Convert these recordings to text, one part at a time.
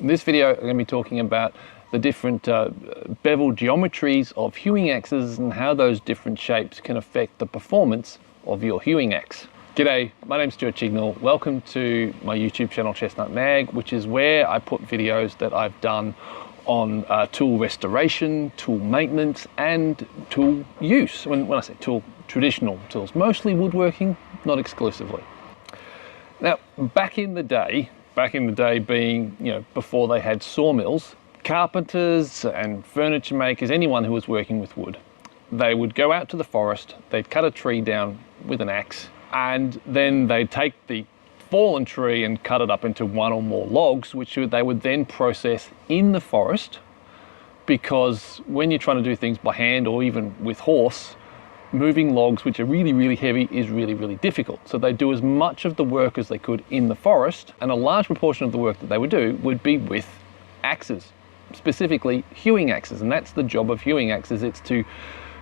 In this video, I'm going to be talking about the different bevel geometries of hewing axes and how those different shapes can affect the performance of your hewing axe. G'day, my name's Stuart Chignall. Welcome to my YouTube channel Chestnut Mag, which is where I put videos that I've done on tool restoration, tool maintenance and tool use. When I say tool, traditional tools, mostly woodworking, not exclusively. Now, back in the day being, before they had sawmills, carpenters and furniture makers, anyone who was working with wood, they would go out to the forest, they'd cut a tree down with an axe, and then they'd take the fallen tree and cut it up into one or more logs, which they would then process in the forest, because when you're trying to do things by hand or even with horse, moving logs which are really, really heavy is really, really difficult. So they do as much of the work as they could in the forest, and a large proportion of the work that they would do would be with axes, specifically hewing axes. And that's the job of hewing axes. It's to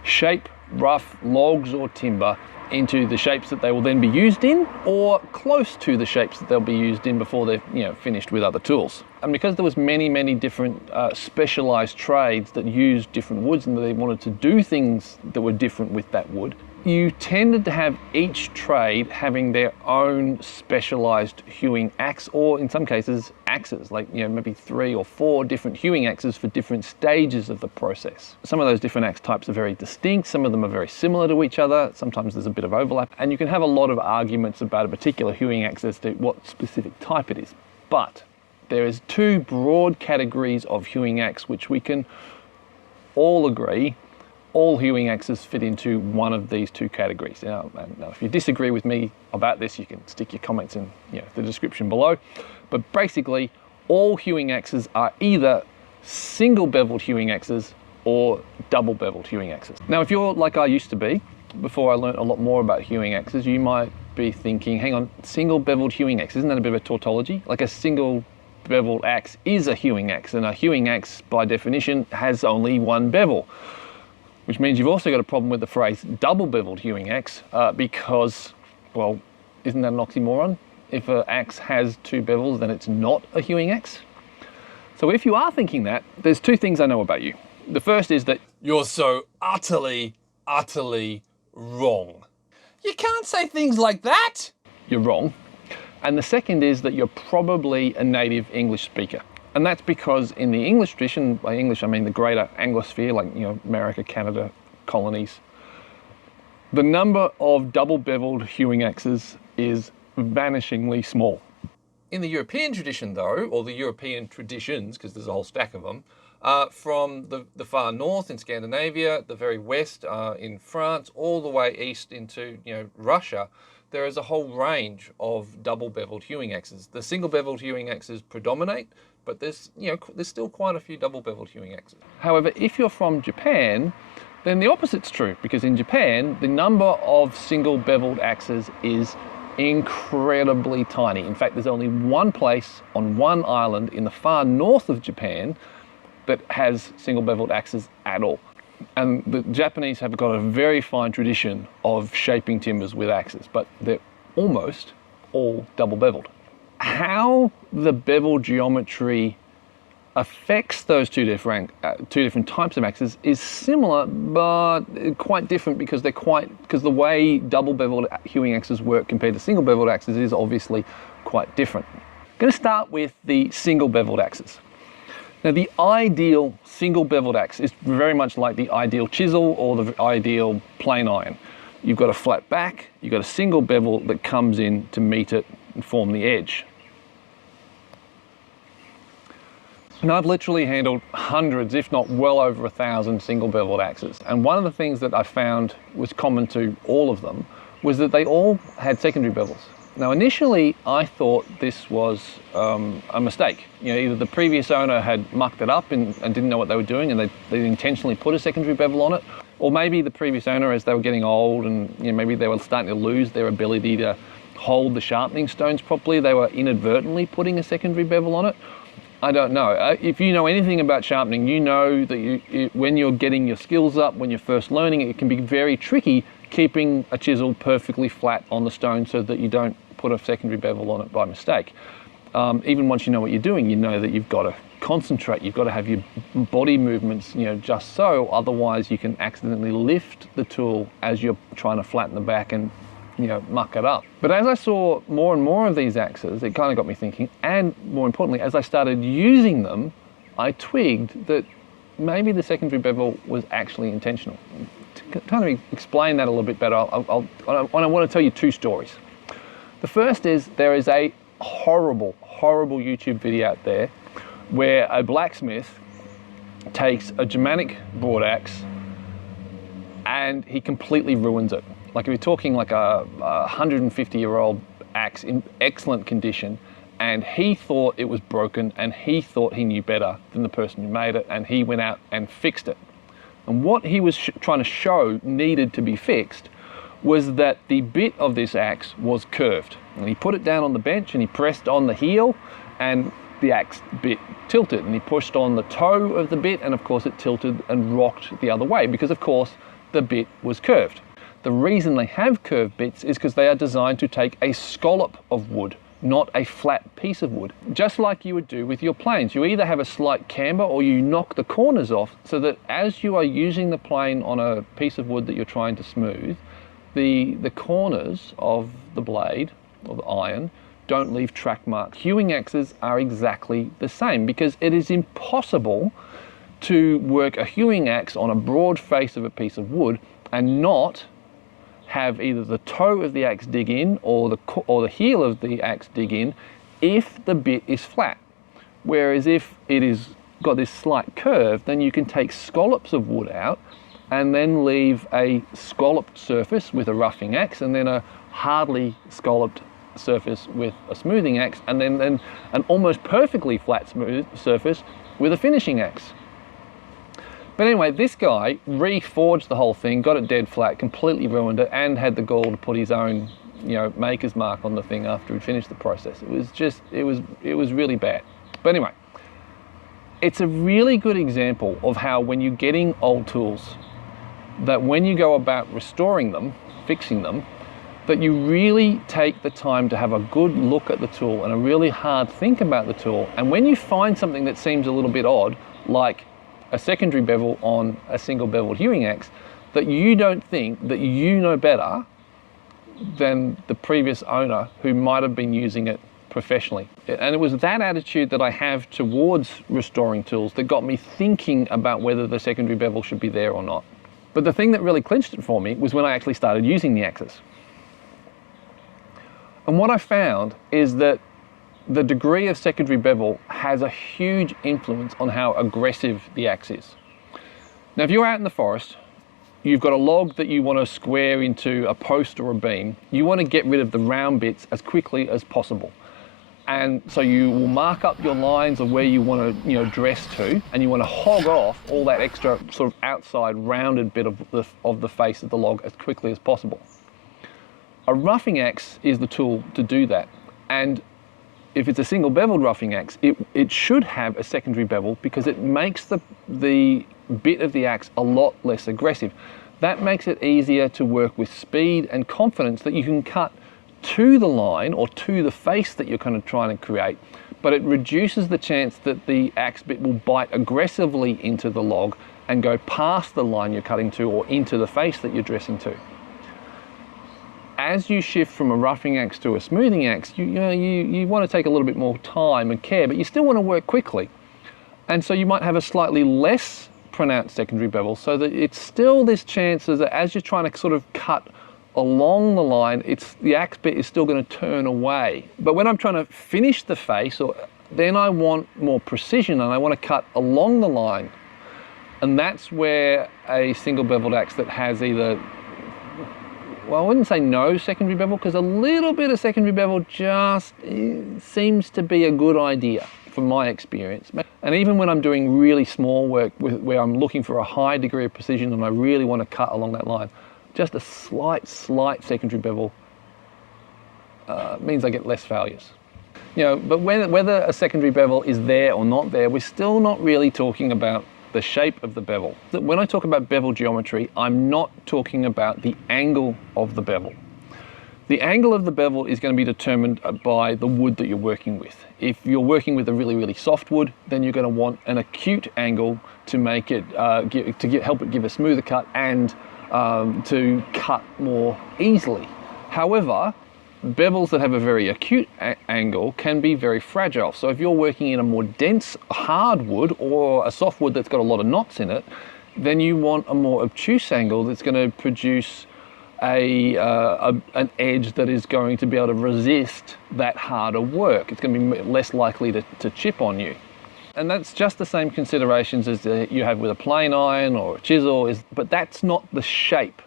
shape rough logs or timber into the shapes that they will then be used in, or close to the shapes that they'll be used in before they're finished with other tools. And because there was many different specialized trades that used different woods and they wanted to do things that were different with that wood, you tended to have each trade having their own specialized hewing axe, or in some cases axes, like maybe 3 or 4 different hewing axes for different stages of the process. Some of those different axe types are very distinct, some of them are very similar to each other, sometimes there's a bit of overlap, and you can have a lot of arguments about a particular hewing axe as to what specific type it is. But there is 2 broad categories of hewing axe which we can all agree all hewing axes fit into one of these 2 categories. Now, if you disagree with me about this, you can stick your comments in the description below. But basically, all hewing axes are either single beveled hewing axes or double beveled hewing axes. Now, if you're like I used to be, before I learned a lot more about hewing axes, you might be thinking, hang on, single beveled hewing axe, isn't that a bit of a tautology? Like a single beveled axe is a hewing axe, and a hewing axe by definition has only one bevel. Which means you've also got a problem with the phrase double beveled hewing axe because, well, isn't that an oxymoron? If an axe has 2 bevels, then it's not a hewing axe. So if you are thinking that, there's 2 things I know about you. The first is that you're so utterly wrong. You can't say things like that. You're wrong. And the second is that you're probably a native English speaker. And that's because in the English tradition, by English I mean the greater Anglosphere, like America, Canada, colonies, the number of double beveled hewing axes is vanishingly small. In the European tradition though, or the European traditions, because there's a whole stack of them, from the far north in Scandinavia, the very west in France, all the way east into Russia, there is a whole range of double beveled hewing axes. The single beveled hewing axes predominate, but there's still quite a few double beveled hewing axes. However, if you're from Japan, then the opposite's true, because in Japan, the number of single beveled axes is incredibly tiny. In fact, there's only one place on one island in the far north of Japan that has single beveled axes at all. And the Japanese have got a very fine tradition of shaping timbers with axes, but they're almost all double beveled. How the bevel geometry affects those two different types of axes is similar, but quite different, because the way double beveled hewing axes work compared to single beveled axes is obviously quite different. I'm going to start with the single beveled axes. Now, the ideal single beveled axe is very much like the ideal chisel or the ideal plane iron. You've got a flat back, you've got a single bevel that comes in to meet it and form the edge. And I've literally handled hundreds, if not well over 1,000 single beveled axes. And one of the things that I found was common to all of them was that they all had secondary bevels. Now, initially, I thought this was a mistake. Either the previous owner had mucked it up and didn't know what they were doing, and they intentionally put a secondary bevel on it, or maybe the previous owner, as they were getting old and maybe they were starting to lose their ability to hold the sharpening stones properly, they were inadvertently putting a secondary bevel on it. I don't know. If you know anything about sharpening, you know that when you're getting your skills up, when you're first learning, it can be very tricky keeping a chisel perfectly flat on the stone so that you don't put a secondary bevel on it by mistake. even once you know what you're doing, you know that you've got to concentrate, you've got to have your body movements, just so, otherwise you can accidentally lift the tool as you're trying to flatten the back and, muck it up. But as I saw more and more of these axes, it kind of got me thinking, and more importantly, as I started using them, I twigged that maybe the secondary bevel was actually intentional. To kind of explain that a little bit better, I want to tell you two stories. The first is there is a horrible YouTube video out there where a blacksmith takes a Germanic broad axe and he completely ruins it. Like, if you're talking like a 150-year-old axe in excellent condition, and he thought it was broken and he thought he knew better than the person who made it, and he went out and fixed it. And what he was trying to show needed to be fixed was that the bit of this axe was curved. And he put it down on the bench and he pressed on the heel, and the axe bit tilted, and he pushed on the toe of the bit, and of course it tilted and rocked the other way because of course the bit was curved. The reason they have curved bits is because they are designed to take a scallop of wood, not a flat piece of wood. Just like you would do with your planes. You either have a slight camber or you knock the corners off so that as you are using the plane on a piece of wood that you're trying to smooth, the corners of the blade or the iron don't leave track marks. Hewing axes are exactly the same, because it is impossible to work a hewing axe on a broad face of a piece of wood and not have either the toe of the axe dig in or the heel of the axe dig in if the bit is flat. Whereas if it is got this slight curve, then you can take scallops of wood out and then leave a scalloped surface with a roughing axe, and then a hardly scalloped surface with a smoothing axe, and then an almost perfectly flat smooth surface with a finishing axe. But anyway, this guy reforged the whole thing, got it dead flat, completely ruined it, and had the gall to put his own, maker's mark on the thing after he'd finished the process. It was really bad. But anyway, it's a really good example of how when you're getting old tools, that when you go about restoring them, fixing them, that you really take the time to have a good look at the tool and a really hard think about the tool. And when you find something that seems a little bit odd, like a secondary bevel on a single beveled hewing axe, that you don't think that you know better than the previous owner who might have been using it professionally. And it was that attitude that I have towards restoring tools that got me thinking about whether the secondary bevel should be there or not. But the thing that really clinched it for me was when I actually started using the axes. And what I found is that the degree of secondary bevel has a huge influence on how aggressive the axe is. Now, if you're out in the forest, you've got a log that you want to square into a post or a beam, you want to get rid of the round bits as quickly as possible. And so you will mark up your lines of where you want to, dress to, and you want to hog off all that extra sort of outside rounded bit of the face of the log as quickly as possible. A roughing axe is the tool to do that. And if it's a single beveled roughing axe, it should have a secondary bevel because it makes the bit of the axe a lot less aggressive. That makes it easier to work with speed and confidence that you can cut to the line or to the face that you're kind of trying to create, but it reduces the chance that the axe bit will bite aggressively into the log and go past the line you're cutting to or into the face that you're dressing to. As you shift from a roughing axe to a smoothing axe, you want to take a little bit more time and care, but you still want to work quickly. And so you might have a slightly less pronounced secondary bevel, so that it's still this chance that as you're trying to sort of cut along the line, the axe bit is still going to turn away. But when I'm trying to finish the face, then I want more precision and I want to cut along the line. And that's where a single beveled axe that has either, well, I wouldn't say no secondary bevel, because a little bit of secondary bevel just seems to be a good idea from my experience. And even when I'm doing really small work where I'm looking for a high degree of precision and I really want to cut along that line, just a slight secondary bevel means I get less failures. But whether a secondary bevel is there or not there, we're still not really talking about the shape of the bevel. When I talk about bevel geometry, I'm not talking about the angle of the bevel. The angle of the bevel is going to be determined by the wood that you're working with. If you're working with a really soft wood, then you're going to want an acute angle to make it help it give a smoother cut and to cut more easily. However, bevels that have a very acute angle can be very fragile. So if you're working in a more dense hardwood or a softwood that's got a lot of knots in it, then you want a more obtuse angle that's going to produce an edge that is going to be able to resist that harder work. It's going to be less likely to chip on you. And that's just the same considerations as you have with a plane iron or a chisel, but that's not the shape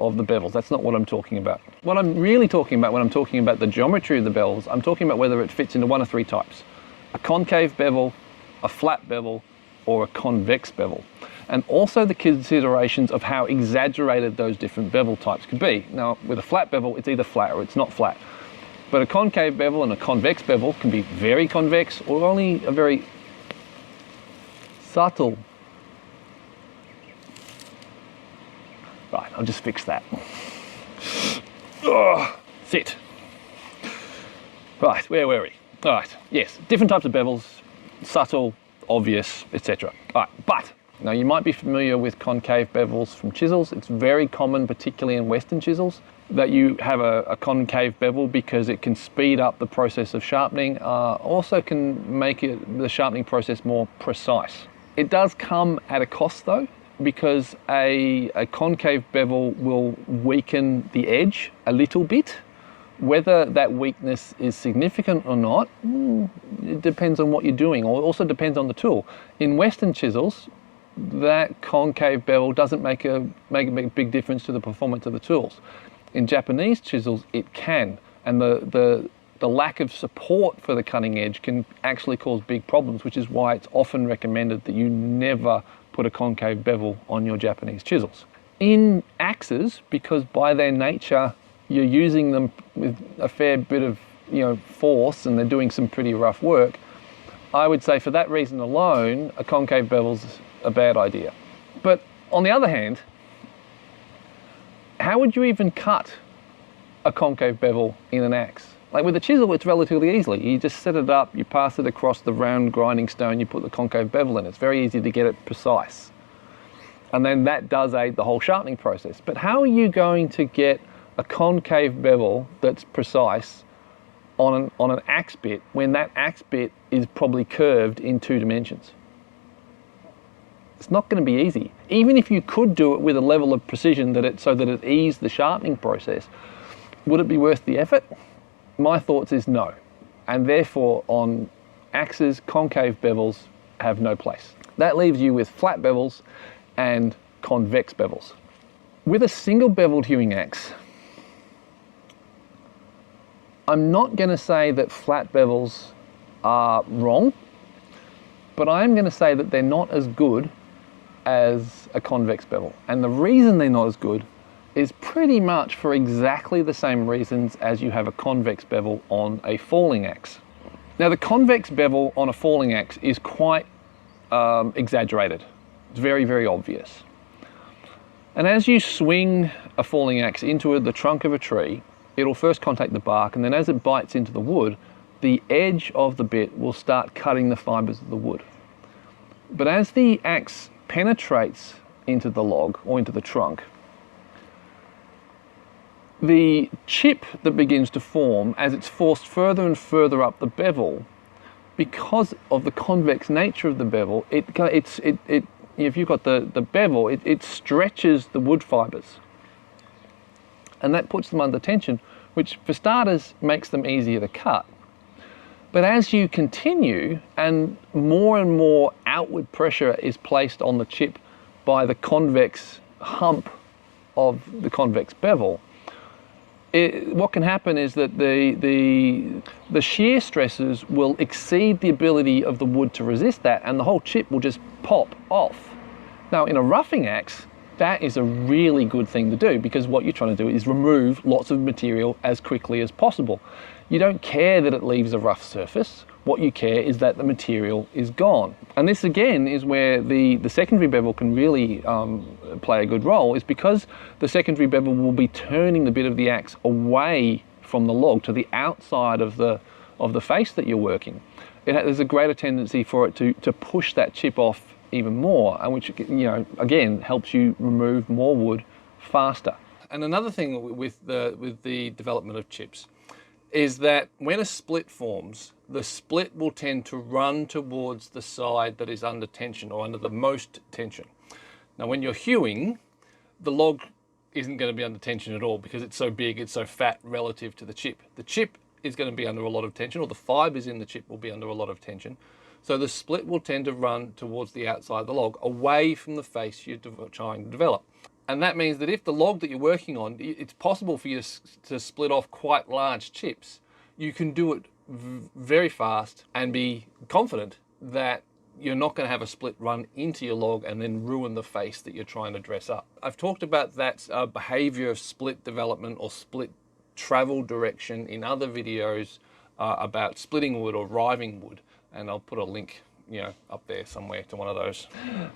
of the bevels. That's not what I'm talking about. What I'm really talking about when I'm talking about the geometry of the bevels, I'm talking about whether it fits into one of three types: a concave bevel, a flat bevel, or a convex bevel. And also the considerations of how exaggerated those different bevel types could be. Now, with a flat bevel, it's either flat or it's not flat. But a concave bevel and a convex bevel can be very convex or only a very subtle. Right, I'll just fix that. Sit. Right, where were we? All right, yes, different types of bevels, subtle, obvious, etc. All right, but now you might be familiar with concave bevels from chisels. It's very common, particularly in Western chisels, that you have a concave bevel because it can speed up the process of sharpening, also can make the sharpening process more precise. It does come at a cost though, because a concave bevel will weaken the edge a little bit. Whether that weakness is significant or not, it depends on what you're doing, or it also depends on the tool. In Western chisels, that concave bevel doesn't make a big difference to the performance of the tools. In Japanese chisels, it can, and the lack of support for the cutting edge can actually cause big problems, which is why it's often recommended that you never put a concave bevel on your Japanese chisels. In axes, because by their nature you're using them with a fair bit of force and they're doing some pretty rough work, I would say for that reason alone, a concave bevel's a bad idea. But on the other hand, how would you even cut a concave bevel in an axe? Like with a chisel, it's relatively easily. You just set it up, you pass it across the round grinding stone, you put the concave bevel in. It's very easy to get it precise. And then that does aid the whole sharpening process. But how are you going to get a concave bevel that's precise on an axe bit when that axe bit is probably curved in 2 dimensions? It's not going to be easy. Even if you could do it with a level of precision so that it eased the sharpening process, would it be worth the effort? My thoughts is no. And therefore on axes, concave bevels have no place. That leaves you with flat bevels and convex bevels. With a single beveled hewing axe, I'm not going to say that flat bevels are wrong, but I am going to say that they're not as good as a convex bevel. And the reason they're not as good is pretty much for exactly the same reasons as you have a convex bevel on a falling axe. Now the convex bevel on a falling axe is quite exaggerated. It's very obvious. And as you swing a falling axe into the trunk of a tree, it'll first contact the bark, and then as it bites into the wood, the edge of the bit will start cutting the fibers of the wood. But as the axe penetrates into the log or into the trunk, the chip that begins to form as it's forced further and further up the bevel, because of the convex nature of the bevel, if you've got the bevel, it stretches the wood fibers. And that puts them under tension, which for starters makes them easier to cut. But as you continue and more outward pressure is placed on the chip by the convex hump of the convex bevel, what can happen is that the shear stresses will exceed the ability of the wood to resist that, and the whole chip will just pop off. Now in a roughing axe, that is a really good thing to do, because what you're trying to do is remove lots of material as quickly as possible. You don't care that it leaves a rough surface. What you care is that the material is gone. And this again is where the secondary bevel can really play a good role is because the secondary bevel will be turning the bit of the axe away from the log to the outside of the face that you're working. There's a greater tendency for it to push that chip off even more, and which, you know, again, helps you remove more wood faster. And another thing with the development of chips is that when a split forms, the split will tend to run towards the side that is under tension or under the most tension. Now, when you're hewing, the log isn't going to be under tension at all because it's so big, it's so fat relative to the chip. The chip is going to be under a lot of tension, or the fibers in the chip will be under a lot of tension. So the split will tend to run towards the outside of the log, away from the face you're trying to develop. And that means that if the log that you're working on, it's possible for you to split off quite large chips, you can do it very fast and be confident that you're not going to have a split run into your log and then ruin the face that you're trying to dress up. I've talked about that behavior of split development or split travel direction in other videos about splitting wood or riving wood, and I'll put a link, you know, up there somewhere to one of those.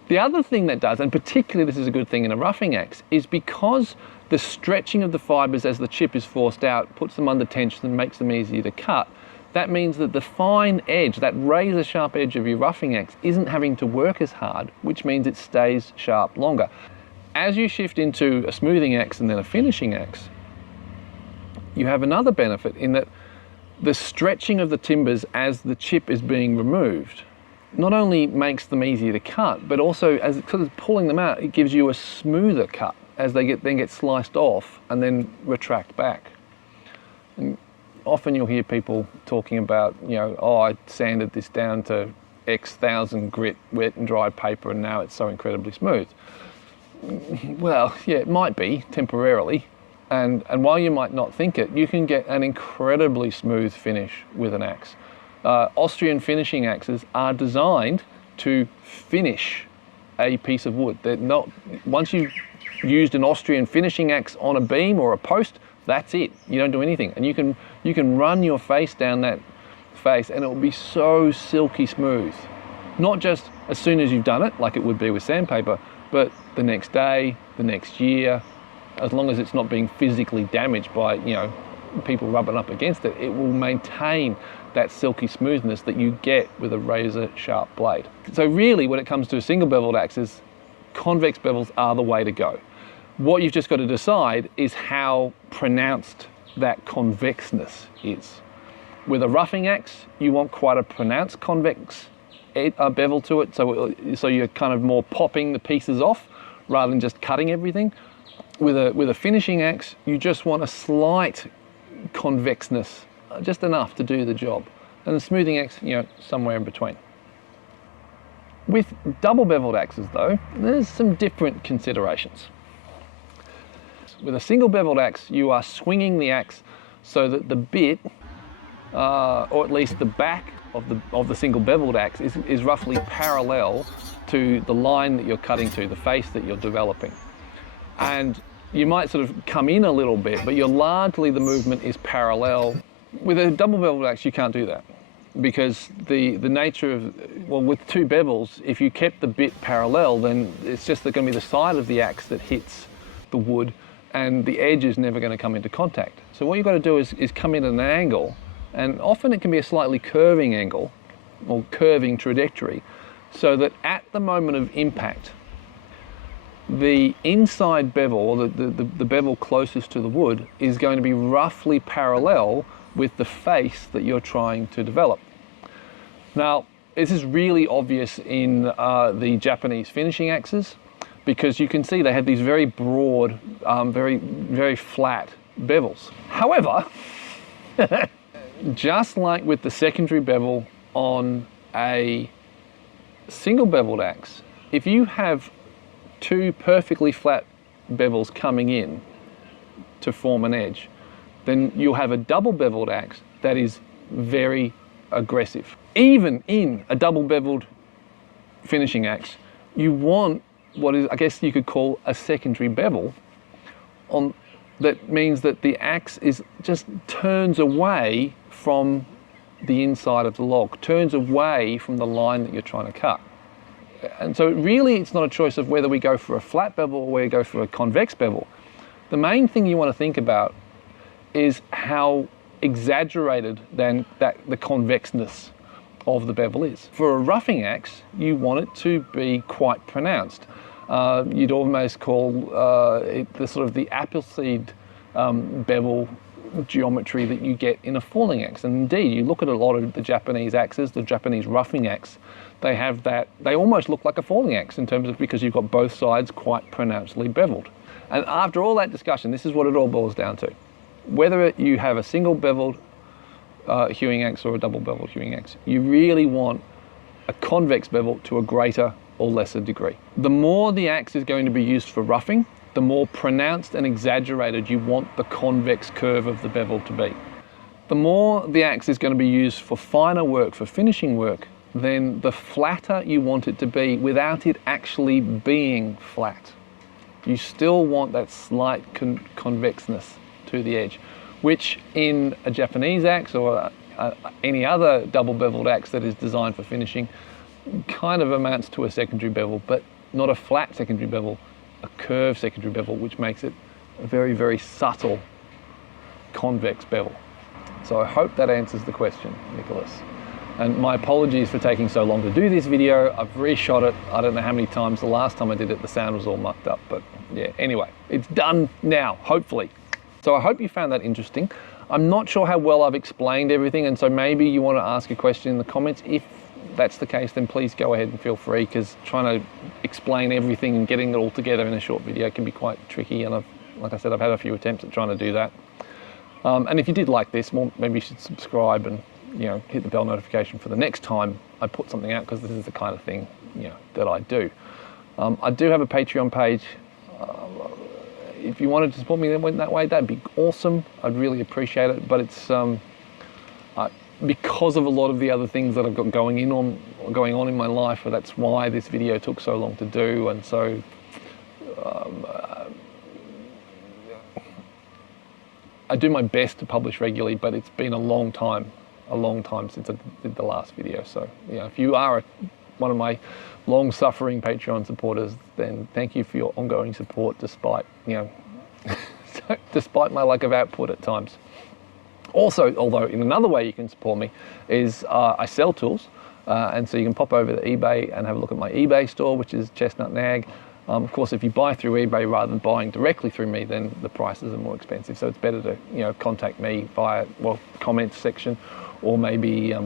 The other thing that does, and particularly this is a good thing in a roughing axe, is because the stretching of the fibers as the chip is forced out puts them under tension and makes them easier to cut. That means that the fine edge, that razor sharp edge of your roughing axe, isn't having to work as hard, which means it stays sharp longer. As you shift into a smoothing axe and then a finishing axe, you have another benefit in that the stretching of the timbers as the chip is being removed not only makes them easier to cut, but also as because it's pulling them out, it gives you a smoother cut as they then get sliced off and then retract back. And often you'll hear people talking about, you know, oh, I sanded this down to X thousand grit wet and dry paper and now it's so incredibly smooth. Well, yeah, it might be temporarily. And while you might not think it, you can get an incredibly smooth finish with an axe. Austrian finishing axes are designed to finish a piece of wood. They're not, once you've used an Austrian finishing axe on a beam or a post, that's it. You don't do anything. And you can run your face down that face and it will be so silky smooth. Not just as soon as you've done it, like it would be with sandpaper, but the next day, the next year, as long as it's not being physically damaged by, you know, people rubbing up against it, it will maintain that silky smoothness that you get with a razor sharp blade. So really, when it comes to single beveled axes, convex bevels are the way to go. What you've just got to decide is how pronounced that convexness is. With a roughing axe, you want quite a pronounced convex bevel to it, so you're kind of more popping the pieces off rather than just cutting everything. With a finishing axe, you just want a slight convexness, just enough to do the job. And the smoothing axe, you know, somewhere in between. With double beveled axes though, there's some different considerations. With a single beveled axe, you are swinging the axe so that the bit, or at least the back of the single beveled axe is roughly parallel to the line that you're cutting to, the face that you're developing. And you might sort of come in a little bit, but largely the movement is parallel. With a double beveled axe, you can't do that because the nature of, well, with two bevels, if you kept the bit parallel, then it's just going to be the side of the axe that hits the wood and the edge is never going to come into contact. So what you've got to do is come in at an angle, and often it can be a slightly curving angle or curving trajectory, so that at the moment of impact, the inside bevel, or the bevel closest to the wood, is going to be roughly parallel with the face that you're trying to develop. Now, this is really obvious in the Japanese finishing axes, because you can see they have these very broad, very flat bevels. However, just like with the secondary bevel on a single beveled axe, if you have two perfectly flat bevels coming in to form an edge, then you'll have a double beveled axe that is very aggressive. Even in a double beveled finishing axe, you want what is, I guess you could call, a secondary bevel on. That means that the axe just turns away from the inside of the log, turns away from the line that you're trying to cut. And so really it's not a choice of whether we go for a flat bevel or whether we go for a convex bevel. The main thing you want to think about is how exaggerated then the convexness of the bevel is. For a roughing axe, you want it to be quite pronounced. You'd almost call it the sort of the Appleseed bevel geometry that you get in a falling axe. And indeed, you look at a lot of the Japanese axes, the Japanese roughing axe, they have that, they almost look like a falling axe in terms of, because you've got both sides quite pronouncedly beveled. And after all that discussion, this is what it all boils down to. Whether you have a single beveled hewing axe or a double beveled hewing axe, you really want a convex bevel to a greater or lesser degree. The more the axe is going to be used for roughing, the more pronounced and exaggerated you want the convex curve of the bevel to be. The more the axe is going to be used for finer work, for finishing work, then the flatter you want it to be without it actually being flat. You still want that slight convexness to the edge, which in a Japanese axe or any other double beveled axe that is designed for finishing kind of amounts to a secondary bevel, but not a flat secondary bevel, a curved secondary bevel, which makes it a very, very subtle convex bevel. So I hope that answers the question, Nicholas. And my apologies for taking so long to do this video. I've reshot it, I don't know how many times. The last time I did it, the sound was all mucked up, but yeah, anyway, it's done now, hopefully. So I hope you found that interesting. I'm not sure how well I've explained everything, and so maybe you want to ask a question in the comments. If that's the case, then please go ahead and feel free, because trying to explain everything and getting it all together in a short video can be quite tricky, and like I said, I've had a few attempts at trying to do that. And if you did like this, well, maybe you should subscribe and hit the bell notification for the next time I put something out, because this is the kind of thing that I do. I do have a Patreon page. If you wanted to support me that way, that'd be awesome. I'd really appreciate it. But it's because of a lot of the other things that I've got going on in my life, that's why this video took so long to do. And so I do my best to publish regularly, but it's been a long time since I did the last video. So if you are one of my long-suffering Patreon supporters, then thank you for your ongoing support, despite despite my lack of output at times. Also, although in another way you can support me is I sell tools, and so you can pop over to eBay and have a look at my eBay store, which is Chestnut Nag. Of course, if you buy through eBay rather than buying directly through me, then the prices are more expensive. So it's better to contact me via comments section, or maybe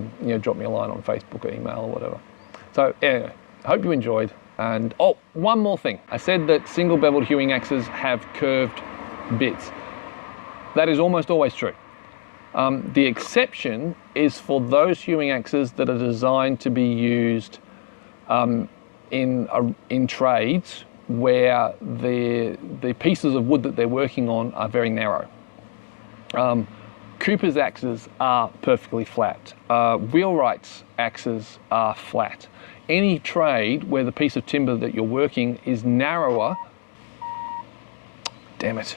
drop me a line on Facebook or email or whatever. So anyway, I hope you enjoyed. And oh, one more thing. I said that single beveled hewing axes have curved bits. That is almost always true. The exception is for those hewing axes that are designed to be used in trades where the pieces of wood that they're working on are very narrow. Cooper's axes are perfectly flat. Wheelwright's axes are flat. Any trade where the piece of timber that you're working is narrower, damn it,